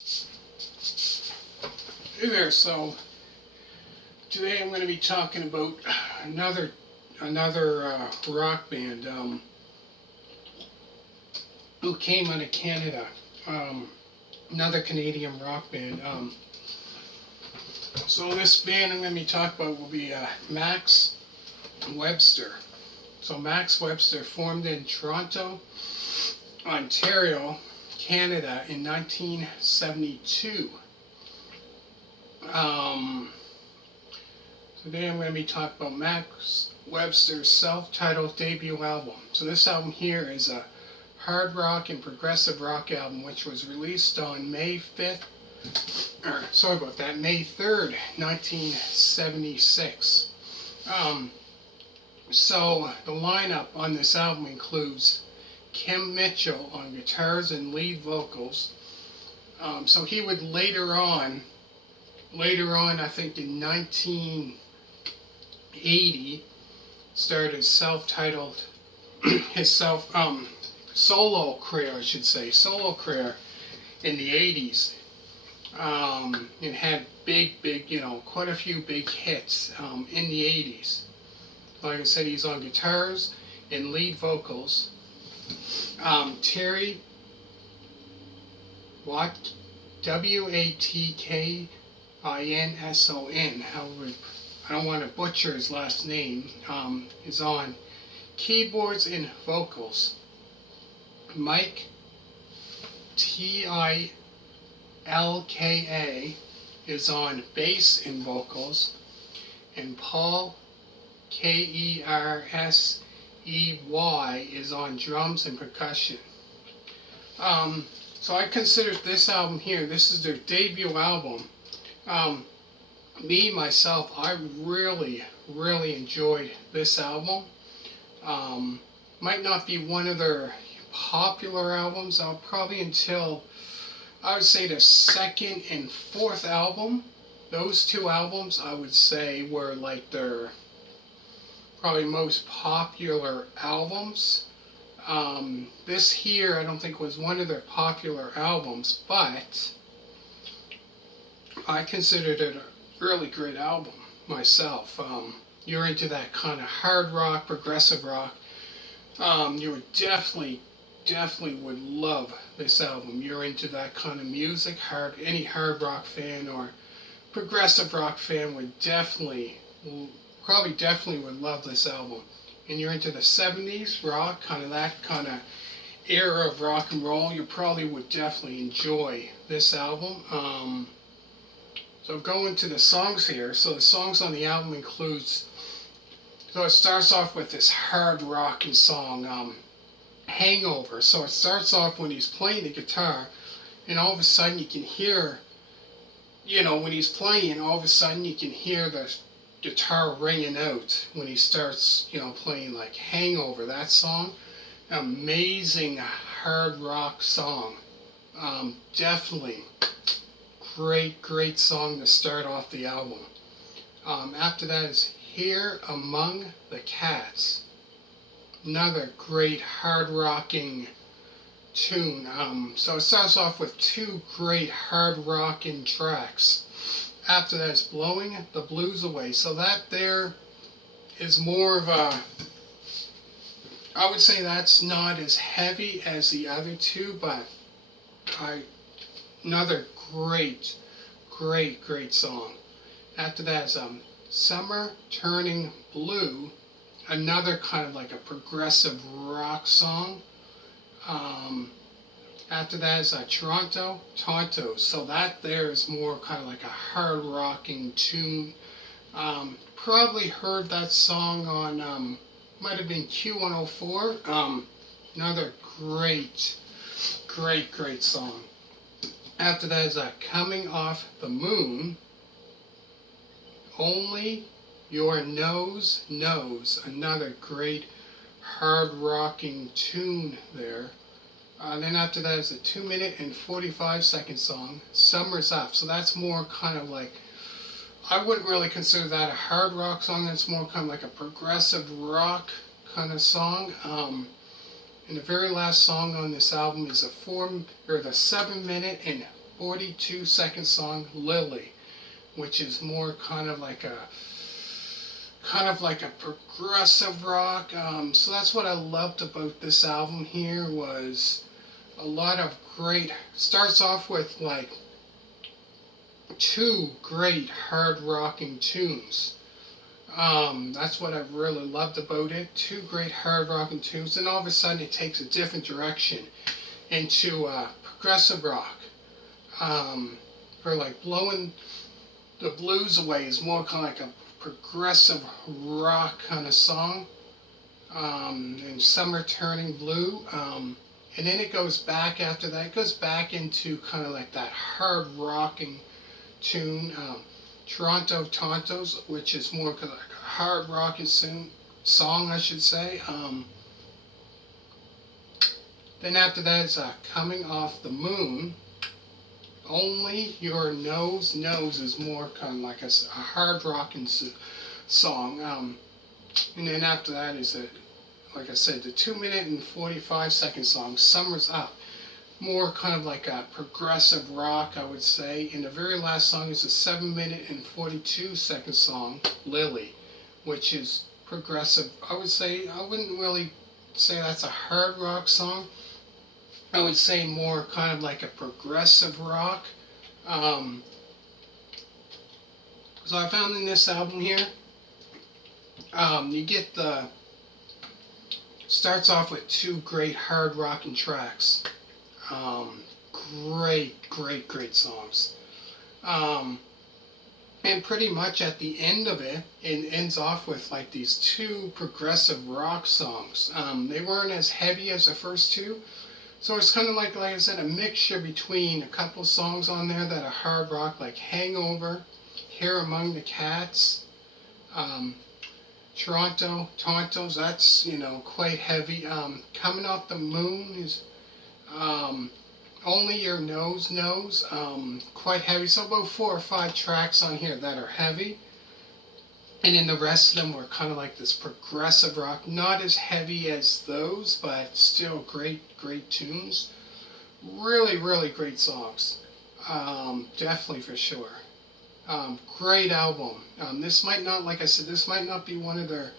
Hey there, so today I'm going to be talking about another rock band who came out of Canada, another Canadian rock band. So this band I'm going to be talking about will be Max Webster. So Max Webster formed in Toronto, Ontario, Canada in 1972. Today I'm going to be talking about Max Webster's self-titled debut album. So this album here is a hard rock and progressive rock album which was released on May 3rd, 1976. So the lineup on this album includes Kim Mitchell on guitars and lead vocals. So he would later on, I think in 1980, started his self-titled, solo career, solo career in the 80s. And had big, quite a few big hits in the 80s. Like I said, he's on guitars and lead vocals. Terry Watkinson, however, I don't want to butcher his last name, is on keyboards and vocals. Mike Tilka is on bass and vocals, and Paul Kersey is on drums and percussion. So I consider this album here, this is their debut album. Myself, I really enjoyed this album. Might not be one of their popular albums, probably until, I would say, the second and fourth album. Those two albums, I would say, were like their probably most popular albums. This here, I don't think was one of their popular albums, but I considered it a really great album myself. You're into that kind of hard rock, progressive rock, you would definitely would love this album. You're into that kind of music, any hard rock fan or progressive rock fan would probably definitely would love this album. And you're into the 70s rock, that kind of era of rock and roll, you probably would definitely enjoy this album. So going to the songs here. So the songs on the album includes, so it starts off with this hard rocking song, Hangover. So it starts off when he's playing the guitar, and all of a sudden you can hear, when he's playing, all of a sudden you can hear the guitar ringing out when he starts, playing like Hangover, that song. Amazing hard rock song. Definitely great song to start off the album. After that is Here Among the Cats. Another great hard rocking tune. So it starts off with two great hard rocking tracks. After that is Blowing the Blues Away. So that there is more of a, I would say that's not as heavy as the other two, but another great song. After that is Summer Turning Blue, another kind of like a progressive rock song. After that is Tonto. So that there is more kind of like a hard rocking tune. Probably heard that song on, might have been Q104. Another great song. After that is Coming Off the Moon. Only Your Nose Knows. Another great hard rocking tune there. Then after that is a 2-minute and 45-second song, Summer's Up. So that's more kind of like, I wouldn't really consider that a hard rock song. That's more kind of like a progressive rock kind of song. And the very last song on this album is the 7-minute and 42-second song, Lily, which is more kind of like a progressive rock. So that's what I loved about this album here, was a lot of great, starts off with like two great hard rocking tunes. That's what I really loved about it. Two great hard rocking tunes, and all of a sudden it takes a different direction into progressive rock. For like blowing the blues away is more kind of like a progressive rock kind of song. And Summer Turning Blue. And then it goes back after that. It goes back into kind of like that hard rocking tune. Toronto Tontos, which is more like a hard rocking song, I should say. Then after that is Coming Off the Moon. Only Your Nose Knows is more kind of like a hard rocking song. And then after that is, like I said, the 2-minute and 45-second song, Summer's Up. More kind of like a progressive rock, I would say. And the very last song is a 7-minute and 42-second song, Lily, which is progressive. I would say, I wouldn't really say that's a hard rock song. I would say more kind of like a progressive rock. So I found in this album here, you get starts off with two great hard rocking tracks. Great songs. And pretty much at the end of it, it ends off with like these two progressive rock songs. They weren't as heavy as the first two, so it's kind of like I said, a mixture between a couple songs on there that are hard rock, like Hangover, Here Among the Cats, Toronto Tontos. That's quite heavy. Coming Off the Moon is Only Your Nose Knows, quite heavy. So about 4 or 5 tracks on here that are heavy. And then the rest of them were kind of like this progressive rock, not as heavy as those, but still great tunes. Really great songs. Definitely for sure. Great album. This might not, like I said, this might not be one of their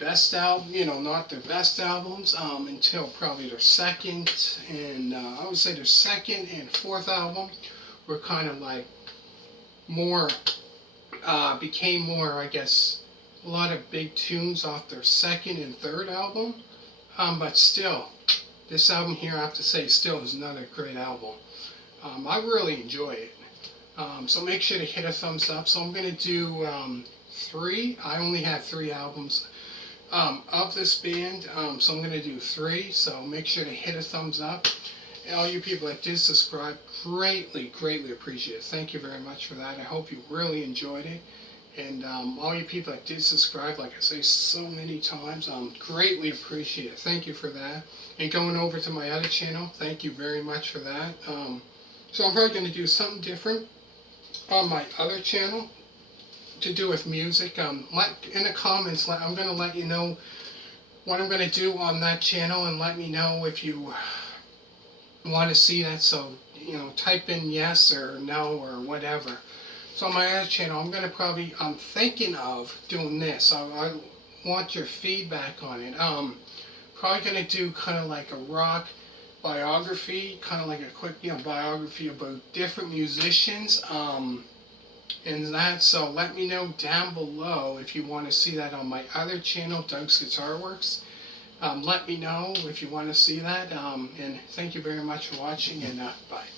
best not their best albums until probably their second, and I would say their second and fourth album were kind of like more, became more, I guess, a lot of big tunes off their second and third album. But still, this album here, I have to say, still is another great album. I really enjoy it. So make sure to hit a thumbs up. So I'm going to do 3. I only have 3 albums of this band, so I'm going to do 3. So make sure to hit a thumbs up. And all you people that did subscribe, greatly appreciate it. Thank you very much for that. I hope you really enjoyed it. And all you people that did subscribe, like I say so many times, greatly appreciate it. Thank you for that. And going over to my other channel, thank you very much for that. So I'm probably going to do something different on my other channel to do with music. In the comments, I'm going to let you know what I'm going to do on that channel, and let me know if you want to see that. So type in yes or no or whatever. So on my other channel, I'm thinking of doing this. I want your feedback on it. Probably going to do kind of like a rock biography, kind of like a quick biography about different musicians, and that. So let me know down below if you want to see that on my other channel, Doug's Guitar Works. Let me know if you want to see that, and thank you very much for watching, and bye.